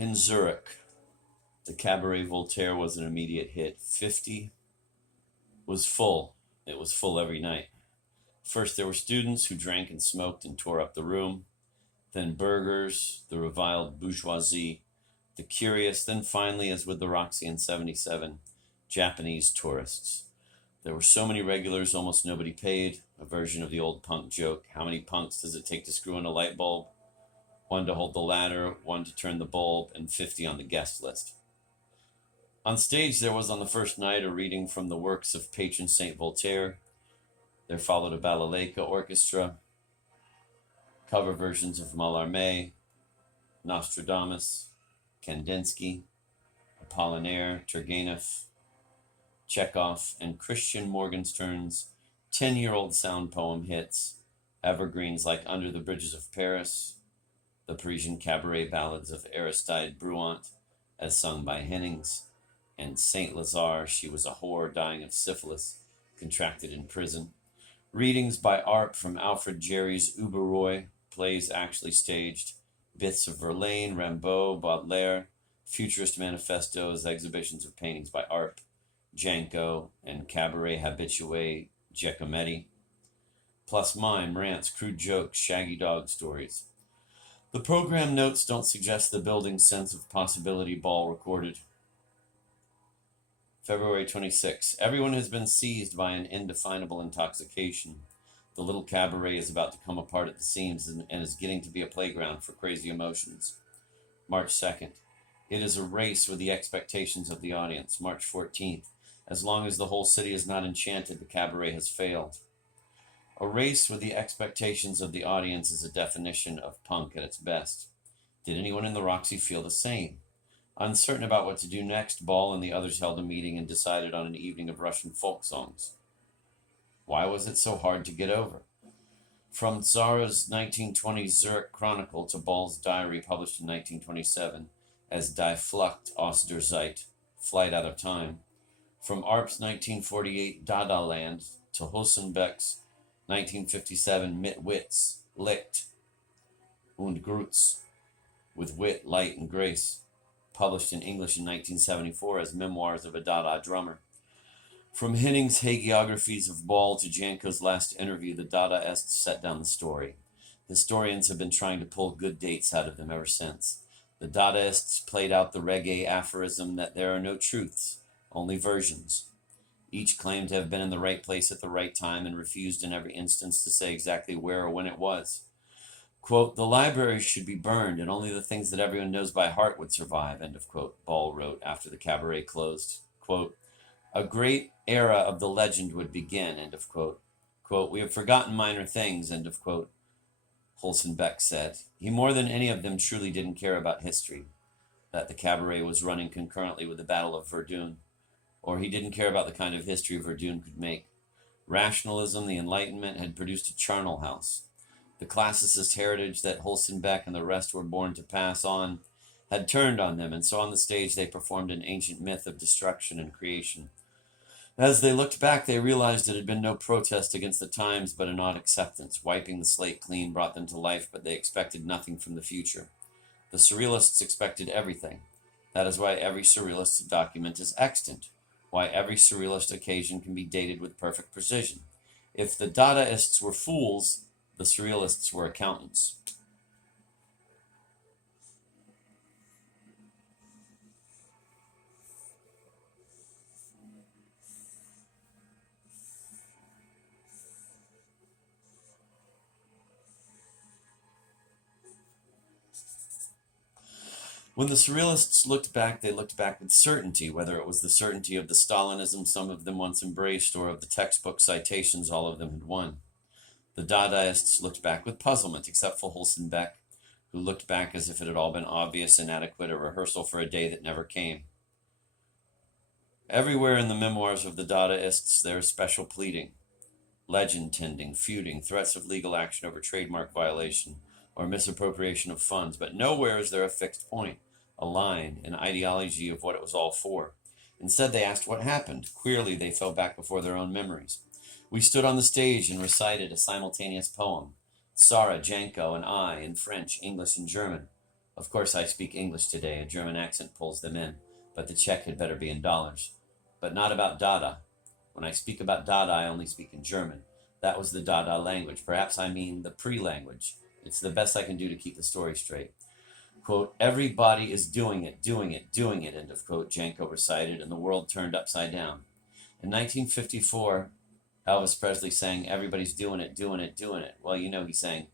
In Zurich, the Cabaret Voltaire was an immediate hit. 50 was full. It was full every night. First, there were students who drank and smoked and tore up the room. Then burghers, the reviled bourgeoisie, the curious. Then finally, as with the Roxy in 77, Japanese tourists. There were so many regulars, almost nobody paid. A version of the old punk joke. How many punks does it take to screw in a light bulb? One to hold the ladder, one to turn the bulb, and 50 on the guest list. On stage, there was on the first night a reading from the works of patron Saint Voltaire. There followed a balalaika orchestra, cover versions of Mallarmé, Nostradamus, Kandinsky, Apollinaire, Turgenev, Chekhov, and Christian Morgenstern's 10-year-old sound poem hits, evergreens like Under the Bridges of Paris, the Parisian cabaret ballads of Aristide Bruant, as sung by Hennings, and Saint Lazare, She Was a Whore Dying of Syphilis, contracted in prison. Readings by Arp from Alfred Jarry's Uberoi, plays actually staged, bits of Verlaine, Rimbaud, Baudelaire, futurist manifestos, exhibitions of paintings by Arp, Janko, and cabaret habitué Giacometti, plus mime, rants, crude jokes, shaggy dog stories. The program notes don't suggest the building's sense of possibility. Ball recorded. February 26. Everyone has been seized by an indefinable intoxication. The little cabaret is about to come apart at the seams and is getting to be a playground for crazy emotions. March 2nd. It is a race with the expectations of the audience. March 14th. As long as the whole city is not enchanted, the cabaret has failed. A race with the expectations of the audience is a definition of punk at its best. Did anyone in the Roxy feel the same? Uncertain about what to do next, Ball and the others held a meeting and decided on an evening of Russian folk songs. Why was it so hard to get over? From Zara's 1920 Zurich Chronicle to Ball's diary published in 1927 as Die Flucht aus der Zeit, Flight Out of Time. From Arp's 1948 Dada Land to Hossenbeck's 1957 Mit Witz, Licht und Grütz, with wit, light, and grace, published in English in 1974 as Memoirs of a Dada Drummer. From Henning's hagiographies of Ball to Janko's last interview, the Dadaists set down the story. Historians have been trying to pull good dates out of them ever since. The Dadaists played out the reggae aphorism that there are no truths, only versions. Each claimed to have been in the right place at the right time and refused in every instance to say exactly where or when it was. Quote, the libraries should be burned and only the things that everyone knows by heart would survive, end of quote, Ball wrote after the cabaret closed. Quote, a great era of the legend would begin, end of quote. Quote, we have forgotten minor things, end of quote, Holzenbeck said. He more than any of them truly didn't care about history, that the cabaret was running concurrently with the Battle of Verdun, or he didn't care about the kind of history Verdun could make. Rationalism, the Enlightenment, had produced a charnel house. The classicist heritage that Holzenbeck and the rest were born to pass on had turned on them, and so on the stage they performed an ancient myth of destruction and creation. As they looked back, they realized it had been no protest against the times, but an odd acceptance. Wiping the slate clean brought them to life, but they expected nothing from the future. The Surrealists expected everything. That is why every Surrealist document is extant, why every Surrealist occasion can be dated with perfect precision. If the Dadaists were fools, the Surrealists were accountants. When the Surrealists looked back, they looked back with certainty, whether it was the certainty of the Stalinism some of them once embraced or of the textbook citations all of them had won. The Dadaists looked back with puzzlement, except for Holzenbeck, who looked back as if it had all been obvious, inadequate, a rehearsal for a day that never came. Everywhere in the memoirs of the Dadaists there is special pleading, legend tending, feuding, threats of legal action over trademark violation or misappropriation of funds, but nowhere is there a fixed point, a line, an ideology of what it was all for. Instead, they asked what happened. Queerly, they fell back before their own memories. We stood on the stage and recited a simultaneous poem, Sarah, Janko, and I, in French, English, and German, Of course, I speak English today. A German accent pulls them in, but the check had better be in dollars. But not about Dada. When I speak about Dada, I only speak in German. That was the Dada language. Perhaps I mean the pre-language. It's the best I can do to keep the story straight. Quote, everybody is doing it, end of quote, Janko recited, and the world turned upside down. In 1954, Elvis Presley sang, everybody's doing it. Well, you know he sang,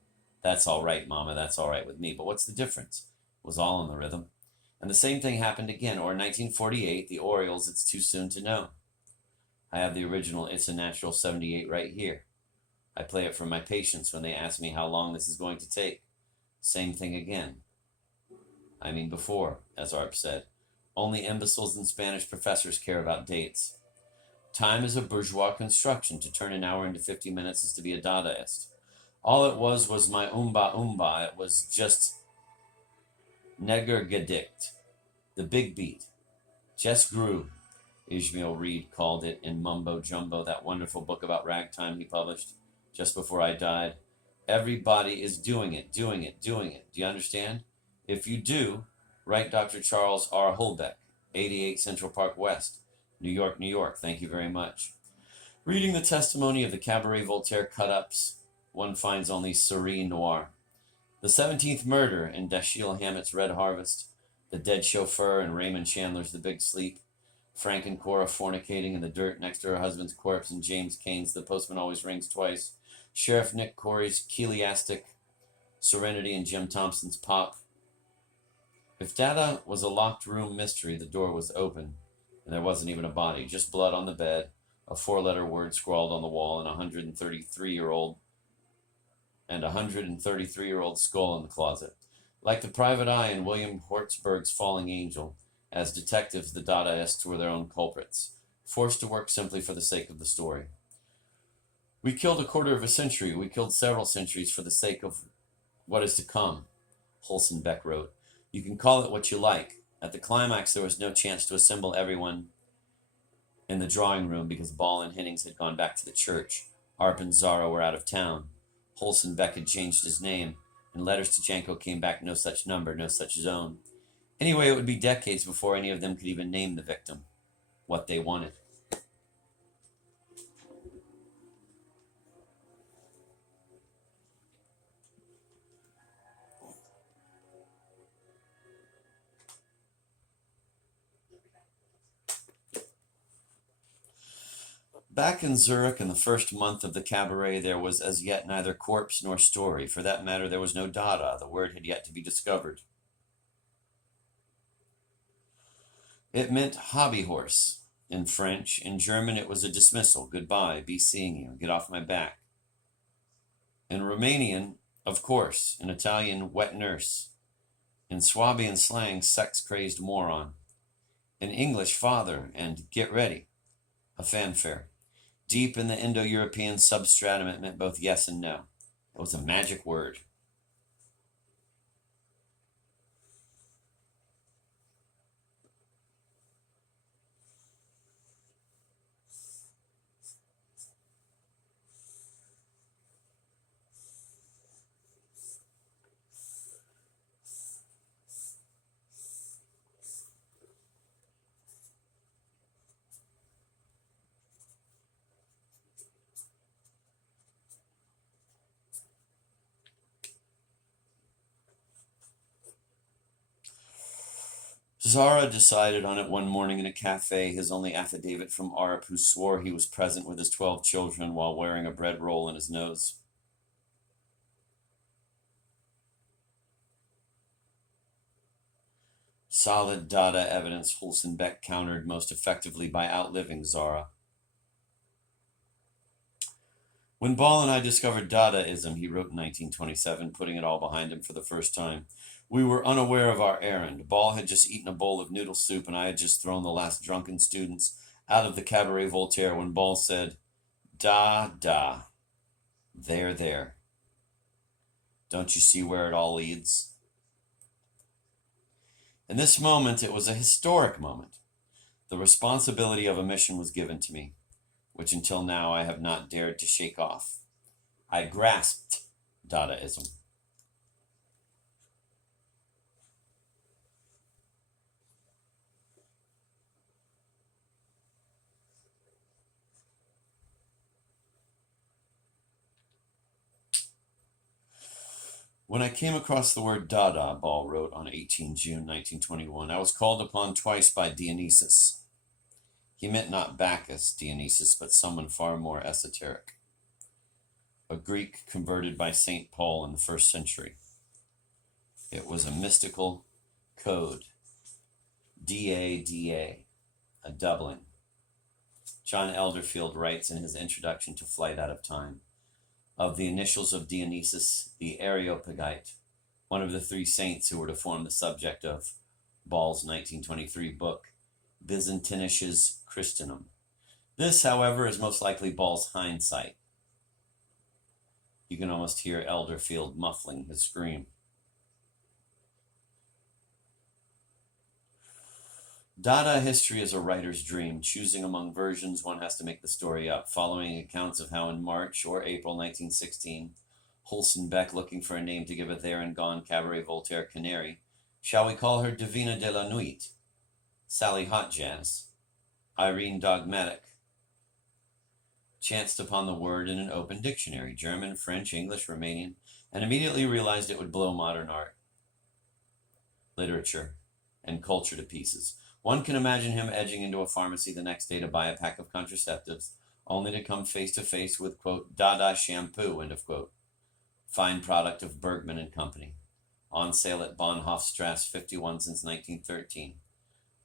that's all right, mama, that's all right with me. But what's the difference? It was all in the rhythm. And the same thing happened again, or in 1948, the Orioles, It's Too Soon to Know. I have the original It's a Natural 78 right here. I play it for my patients when they ask me how long this is going to take. Same thing again. I mean before, as Arp said. Only imbeciles and Spanish professors care about dates. Time is a bourgeois construction. To turn an hour into 50 minutes is to be a Dadaist. All it was my umba. It was just Negergedicht, the big beat. Just grew, Ishmael Reed called it in Mumbo Jumbo, that wonderful book about ragtime he published just before I died. Everybody is doing it. Do you understand? If you do, write Dr. Charles R. Holbeck, 88 Central Park West, New York. Thank you very much. Reading the testimony of the Cabaret Voltaire cut-ups, one finds only serene noir. The 17th murder in Dashiell Hammett's Red Harvest, the dead chauffeur in Raymond Chandler's The Big Sleep, Frank and Cora fornicating in the dirt next to her husband's corpse in James Cain's The Postman Always Rings Twice, Sheriff Nick Corey's Kiliastic Serenity in Jim Thompson's Pop. If Dada was a locked room mystery, the door was open, and there wasn't even a body, just blood on the bed, a 4-letter word scrawled on the wall, and a 133-year-old skull in the closet. Like the private eye in William Hortzberg's Falling Angel, as detectives, the Dadaists were their own culprits, forced to work simply for the sake of the story. We killed a quarter of a century. We killed several centuries for the sake of what is to come, Holson Beck wrote. You can call it what you like. At the climax, there was no chance to assemble everyone in the drawing room because Ball and Hennings had gone back to the church. Arp and Zara were out of town. Holson Beck had changed his name, and letters to Janko came back no such number, no such zone. Anyway, it would be decades before any of them could even name the victim, what they wanted. Back in Zurich in the first month of the cabaret, there was as yet neither corpse nor story. For that matter, there was no Dada. The word had yet to be discovered. It meant hobby horse in French. In German, it was a dismissal. Goodbye, be seeing you, get off my back. In Romanian, of course. In Italian, wet nurse. In Swabian slang, sex-crazed moron. In English, father, and get ready, a fanfare. Deep in the Indo-European substratum, it meant both yes and no. It was a magic word. Zara decided on it one morning in a cafe, his only affidavit from Arp, who swore he was present with his 12 children while wearing a bread roll in his nose. Solid Dada evidence, Holson Beck countered most effectively by outliving Zara. When Ball and I discovered Dadaism, he wrote in 1927, putting it all behind him for the first time, we were unaware of our errand. Ball had just eaten a bowl of noodle soup, and I had just thrown the last drunken students out of the Cabaret Voltaire when Ball said, Da. There. Don't you see where it all leads? In this moment, it was a historic moment. The responsibility of a mission was given to me, which until now I have not dared to shake off. I grasped Dadaism. When I came across the word Dada, Ball wrote on 18 June 1921, I was called upon twice by Dionysus. He meant not Bacchus, Dionysus, but someone far more esoteric, a Greek converted by St. Paul in the 1st century. It was a mystical code, DADA, a doubling. John Elderfield writes in his introduction to Flight Out of Time, of the initials of Dionysus, the Areopagite, one of the 3 saints who were to form the subject of Ball's 1923 book, Byzantinisches Christenum. This, however, is most likely Ball's hindsight. You can almost hear Elderfield muffling his scream. Dada history is a writer's dream. Choosing among versions, one has to make the story up, following accounts of how in March or April 1916, Hulsenbeck, looking for a name to give a there and gone Cabaret Voltaire canary, shall we call her Divina de la Nuit, Sally Hotjazz, Irene Dogmatic, chanced upon the word in an open dictionary, German, French, English, Romanian, and immediately realized it would blow modern art, literature, and culture to pieces. One can imagine him edging into a pharmacy the next day to buy a pack of contraceptives, only to come face to face with, quote, Dada shampoo, end of quote, fine product of Bergman and Company, on sale at Bahnhofstrasse 51 since 1913.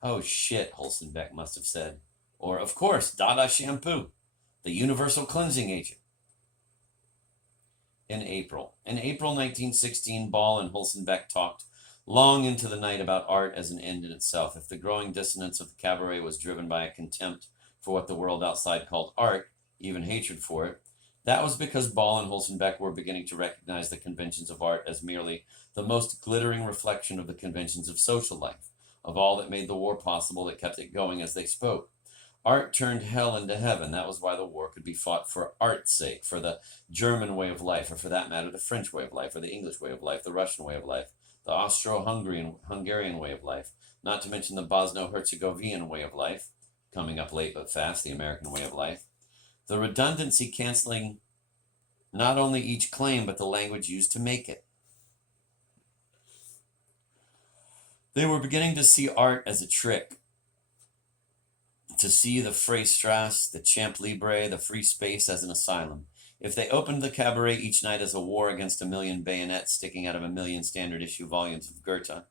Oh shit, Hulsenbeck must have said. Or, of course, Dada shampoo, the universal cleansing agent. In April 1916, Ball and Hulsenbeck talked long into the night about art as an end in itself. If the growing dissonance of the cabaret was driven by a contempt for what the world outside called art, even hatred for it, that was because Ball and Hulsenbeck were beginning to recognize the conventions of art as merely the most glittering reflection of the conventions of social life, of all that made the war possible, that kept it going as they spoke. Art turned hell into heaven. That was why the war could be fought for art's sake, for the German way of life, or for that matter, the French way of life, or the English way of life, the Russian way of life, the Austro-Hungarian way of life, not to mention the Bosno-Herzegovinian way of life, coming up late but fast, the American way of life. The redundancy canceling not only each claim, but the language used to make it. They were beginning to see art as a trick, to see the Freistrasse, the Champ Libre, the free space as an asylum. If they opened the cabaret each night as a war against a million bayonets sticking out of a million standard issue volumes of Goethe,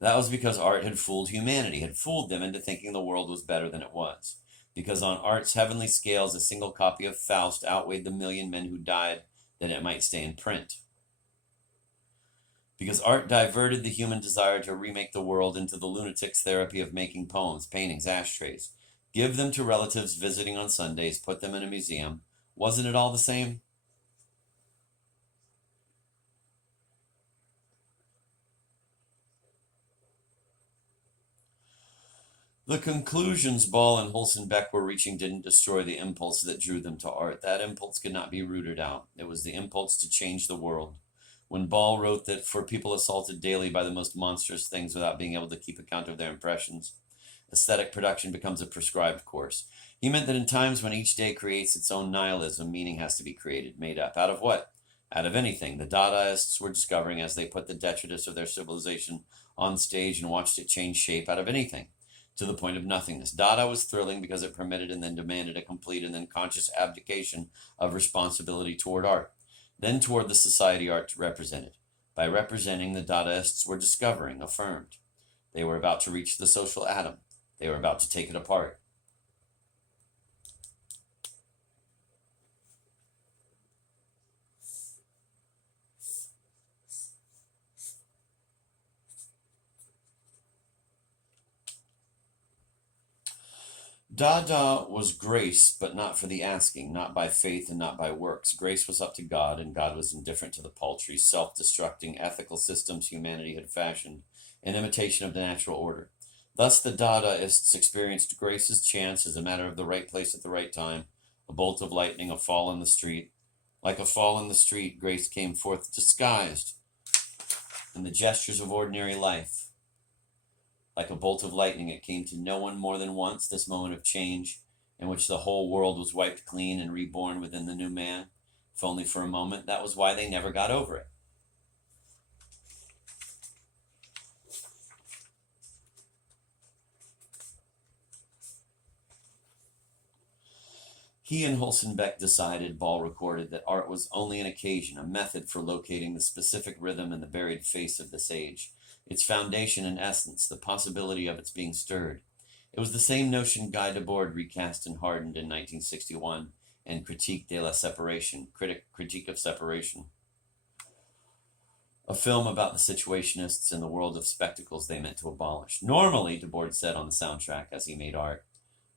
that was because art had fooled humanity, had fooled them into thinking the world was better than it was. Because on art's heavenly scales, a single copy of Faust outweighed the million men who died that it might stay in print. Because art diverted the human desire to remake the world into the lunatic's therapy of making poems, paintings, ashtrays. Give them to relatives visiting on Sundays, put them in a museum. Wasn't it all the same? The conclusions Ball and Hulsenbeck were reaching didn't destroy the impulse that drew them to art. That impulse could not be rooted out. It was the impulse to change the world. When Ball wrote that for people assaulted daily by the most monstrous things without being able to keep account of their impressions, aesthetic production becomes a prescribed course, he meant that in times when each day creates its own nihilism, meaning has to be created, made up. Out of what? Out of anything. The Dadaists were discovering as they put the detritus of their civilization on stage and watched it change shape, out of anything, to the point of nothingness. Dada was thrilling because it permitted and then demanded a complete and then conscious abdication of responsibility toward art, then toward the society art represented. By representing, the Dadaists were discovering, affirmed. They were about to reach the social atom. They were about to take it apart. Dada was grace, but not for the asking, not by faith and not by works. Grace was up to God, and God was indifferent to the paltry, self-destructing ethical systems humanity had fashioned in imitation of the natural order. Thus the Dadaists experienced grace as chance, as a matter of the right place at the right time, a bolt of lightning, a fall in the street. Like a fall in the street, grace came forth disguised in the gestures of ordinary life. Like a bolt of lightning, it came to no one more than once, this moment of change, in which the whole world was wiped clean and reborn within the new man, if only for a moment. That was why they never got over it. He and Holzenbeck decided, Ball recorded, that art was only an occasion, a method for locating the specific rhythm in the buried face of this age, its foundation and essence, the possibility of its being stirred. It was the same notion Guy Debord recast and hardened in 1961 in Critique de la Séparation, Critique of Separation, a film about the situationists in the world of spectacles they meant to abolish. Normally, Debord said on the soundtrack as he made art,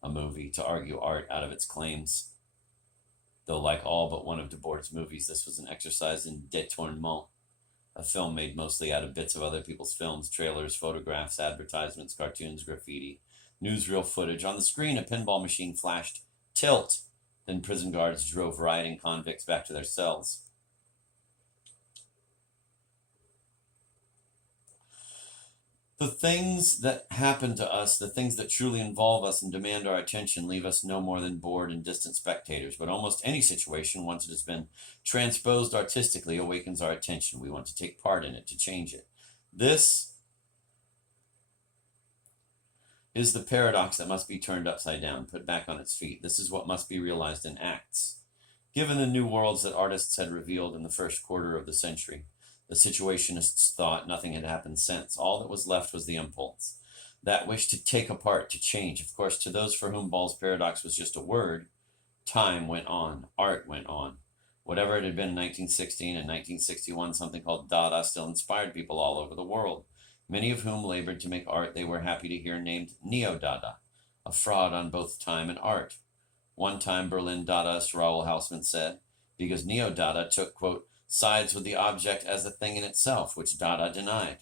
a movie, to argue art out of its claims. Though like all but one of Debord's movies, this was an exercise in détournement, a film made mostly out of bits of other people's films, trailers, photographs, advertisements, cartoons, graffiti, newsreel footage. On the screen, a pinball machine flashed tilt. Then prison guards drove rioting convicts back to their cells. The things that happen to us, the things that truly involve us and demand our attention, leave us no more than bored and distant spectators. But almost any situation, once it has been transposed artistically, awakens our attention. We want to take part in it, to change it. This is the paradox that must be turned upside down, put back on its feet. This is what must be realized in acts. Given the new worlds that artists had revealed in the first quarter of the century, the situationists thought nothing had happened since. All that was left was the impulse, that wish to take apart, to change. Of course, to those for whom Ball's paradox was just a word, time went on, art went on. Whatever it had been in 1916 and 1961, something called Dada still inspired people all over the world, many of whom labored to make art they were happy to hear named Neo-Dada, a fraud on both time and art. One time Berlin Dadaist Raoul Hausmann said, because Neo-Dada took, quote, sides with the object as a thing in itself, which Dada denied.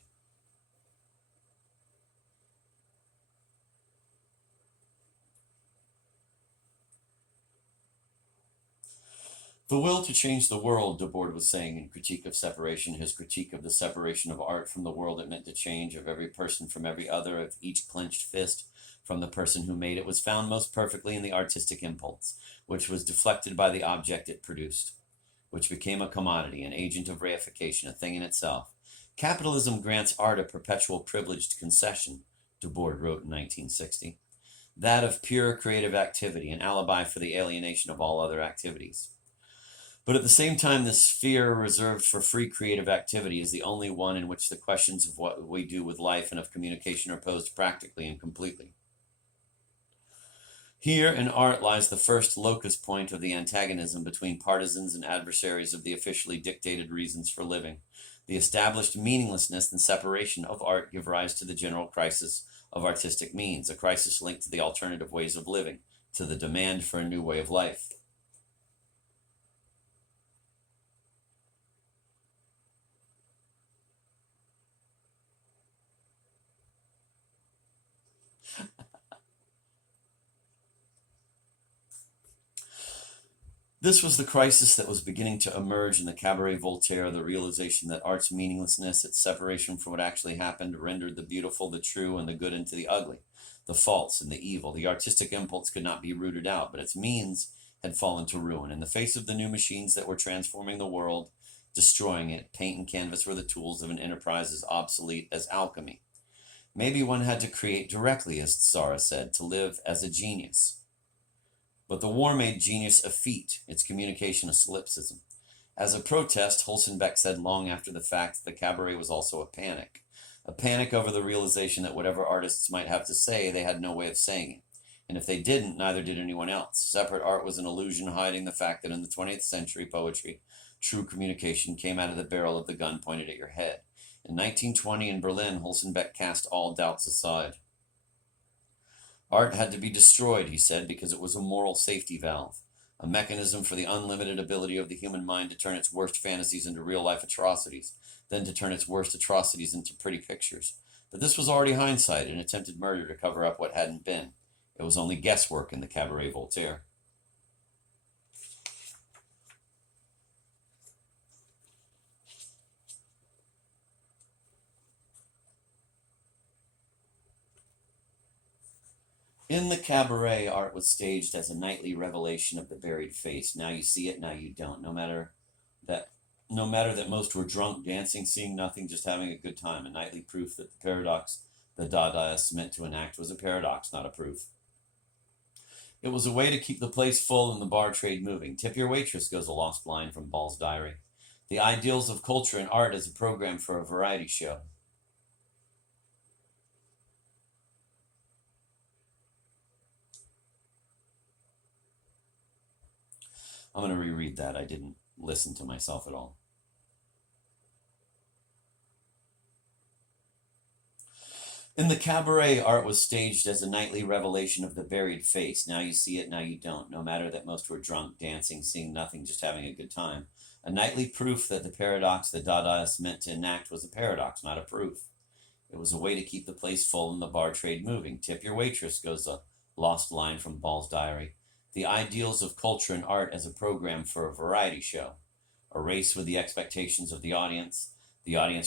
The will to change the world, Debord was saying in Critique of Separation, his critique of the separation of art from the world it meant to change, of every person from every other, of each clenched fist from the person who made it, was found most perfectly in the artistic impulse, which was deflected by the object it produced, which became a commodity, an agent of reification, a thing in itself. Capitalism grants art a perpetual privileged concession, Debord wrote in 1960, that of pure creative activity, an alibi for the alienation of all other activities. But at the same time, this sphere reserved for free creative activity is the only one in which the questions of what we do with life and of communication are posed practically and completely. Here in art lies the first locus point of the antagonism between partisans and adversaries of the officially dictated reasons for living. The established meaninglessness and separation of art give rise to the general crisis of artistic means, a crisis linked to the alternative ways of living, to the demand for a new way of life. This was the crisis that was beginning to emerge in the Cabaret Voltaire, the realization that art's meaninglessness, its separation from what actually happened, rendered the beautiful, the true, and the good into the ugly, the false and the evil. The artistic impulse could not be rooted out, but its means had fallen to ruin. In the face of the new machines that were transforming the world, destroying it, paint and canvas were the tools of an enterprise as obsolete as alchemy. Maybe one had to create directly, as Tzara said, to live as a genius. But the war made genius effete, its communication a solipsism. As a protest, Holzenbeck said long after the fact that the cabaret was also a panic over the realization that whatever artists might have to say, they had no way of saying it. And if they didn't, neither did anyone else. Separate art was an illusion hiding the fact that in the 20th century poetry, true communication came out of the barrel of the gun pointed at your head. In 1920 in Berlin, Holzenbeck cast all doubts aside. Art had to be destroyed, he said, because it was a moral safety valve, a mechanism for the unlimited ability of the human mind to turn its worst fantasies into real-life atrocities, then to turn its worst atrocities into pretty pictures. But this was already hindsight, an attempted murder to cover up what hadn't been. It was only guesswork in the Cabaret Voltaire. In the cabaret, art was staged as a nightly revelation of the buried face. Now you see it, now you don't. No matter that most were drunk, dancing, seeing nothing, just having a good time. A nightly proof that the paradox the Dadaists meant to enact was a paradox, not a proof. It was a way to keep the place full and the bar trade moving. Tip your waitress, goes a lost line from Ball's diary. The ideals of culture and art as a program for a variety show. I'm going to reread that. I didn't listen to myself at all. In the cabaret, art was staged as a nightly revelation of the buried face. Now you see it, now you don't. No matter that most were drunk, dancing, seeing nothing, just having a good time. A nightly proof that the paradox the Dadaists meant to enact was a paradox, not a proof. It was a way to keep the place full and the bar trade moving. Tip your waitress, goes a lost line from Ball's diary. The ideals of culture and art as a program for a variety show. A race with the expectations of the audience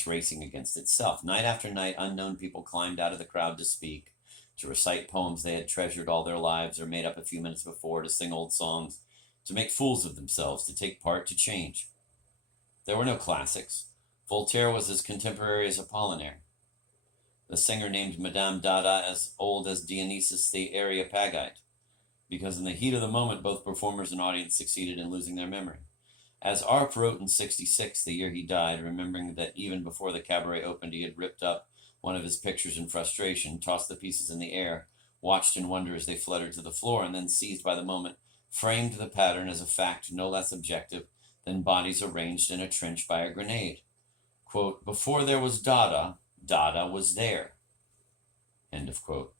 racing against itself. Night after night, unknown people climbed out of the crowd to speak, to recite poems they had treasured all their lives or made up a few minutes before, to sing old songs, to make fools of themselves, to take part, to change. There were no classics. Voltaire was as contemporary as Apollinaire. The singer named Madame Dada as old as Dionysus the Areopagite, because in the heat of the moment, both performers and audience succeeded in losing their memory. As Arp wrote in '66, the year he died, remembering that even before the cabaret opened, he had ripped up one of his pictures in frustration, tossed the pieces in the air, watched in wonder as they fluttered to the floor, and then, seized by the moment, framed the pattern as a fact no less objective than bodies arranged in a trench by a grenade. Quote, before there was Dada, Dada was there. End of quote.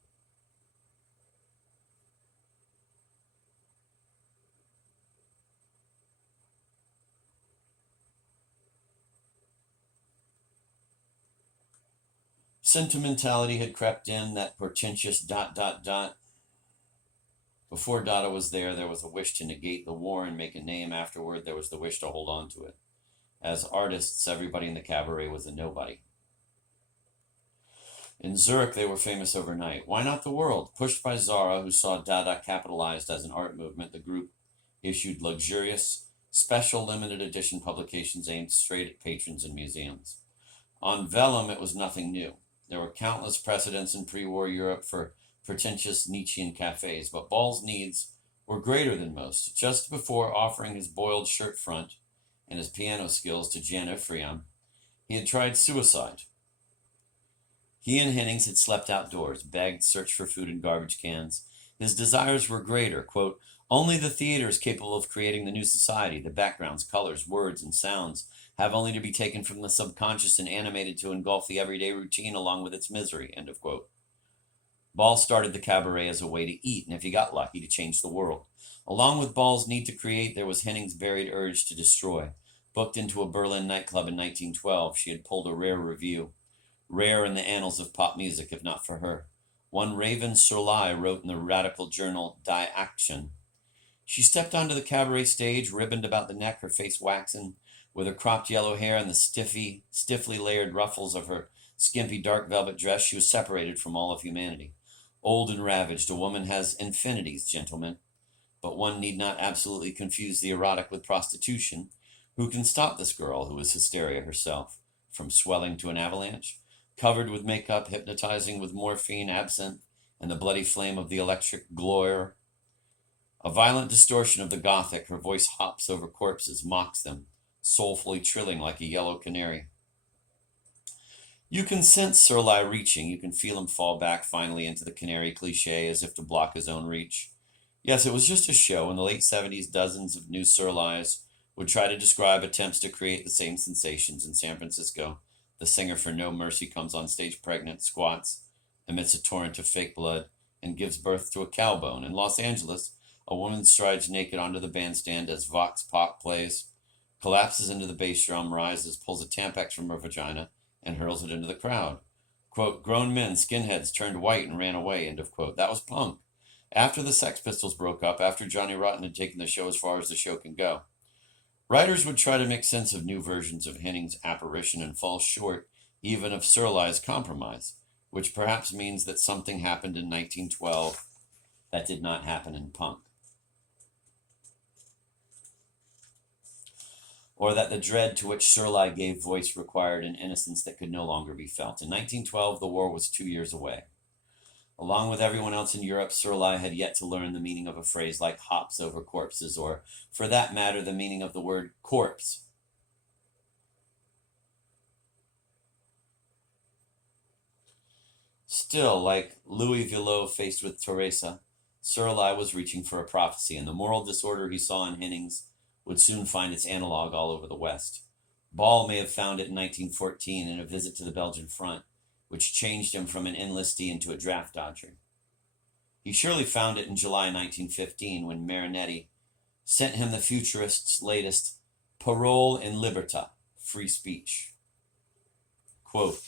Sentimentality had crept in, that portentous ... Before Dada was there was a wish to negate the war and make a name afterward. There was the wish to hold on to it. As artists, everybody in the cabaret was a nobody. In Zurich, they were famous overnight. Why not the world? Pushed by Zara, who saw Dada capitalized as an art movement, the group issued luxurious, special limited edition publications aimed straight at patrons and museums. On vellum, it was nothing new. There were countless precedents in pre-war Europe for pretentious Nietzschean cafes, but Ball's needs were greater than most. Just before offering his boiled shirt front and his piano skills to Jan Ephraim, he had tried suicide. He and Hennings had slept outdoors, begged, searched for food in garbage cans. His desires were greater. Quote, only the theater is capable of creating the new society. The backgrounds, colors, words, and sounds have only to be taken from the subconscious and animated to engulf the everyday routine along with its misery. End of quote. Ball started the cabaret as a way to eat, and if he got lucky, to change the world. Along with Ball's need to create, there was Hennings' buried urge to destroy. Booked into a Berlin nightclub in 1912, she had pulled a rare review. Rare in the annals of pop music, if not for her. One Raven Surlai wrote in the radical journal Die Action. She stepped onto the cabaret stage, ribboned about the neck, her face waxen, with her cropped yellow hair and the stiffly layered ruffles of her skimpy dark velvet dress. She was separated from all of humanity. Old and ravaged, a woman has infinities, gentlemen. But one need not absolutely confuse the erotic with prostitution. Who can stop this girl, who is hysteria herself, from swelling to an avalanche? Covered with makeup, hypnotizing with morphine, absinthe, and the bloody flame of the electric gloire. A violent distortion of the Gothic, her voice hops over corpses, mocks them, soulfully trilling like a yellow canary. You can sense Surlai reaching. You can feel him fall back finally into the canary cliche as if to block his own reach. Yes, it was just a show. In the late 70s, dozens of new Surlais would try to describe attempts to create the same sensations. In San Francisco, the singer for No Mercy comes on stage pregnant, squats, emits a torrent of fake blood, and gives birth to a cowbone. In Los Angeles, a woman strides naked onto the bandstand as Vox Pop plays, collapses into the bass drum, rises, pulls a Tampax from her vagina, and hurls it into the crowd. Quote, grown men, skinheads, turned white and ran away, end of quote. That was punk. After the Sex Pistols broke up, after Johnny Rotten had taken the show as far as the show can go, writers would try to make sense of new versions of Hennings' apparition and fall short even of Surlai's compromise, which perhaps means that something happened in 1912 that did not happen in punk. Or that the dread to which Surlai gave voice required an innocence that could no longer be felt. In 1912, the war was 2 years away. Along with everyone else in Europe, Sirleaf had yet to learn the meaning of a phrase like hops over corpses, or, for that matter, the meaning of the word corpse. Still, like Louis Villot faced with Teresa, Sirleaf was reaching for a prophecy, and the moral disorder he saw in Hennings would soon find its analog all over the West. Ball may have found it in 1914 in a visit to the Belgian front, which changed him from an enlistee into a draft dodger. He surely found it in July 1915 when Marinetti sent him the futurists' latest Parole in Libertà, free speech. Quote,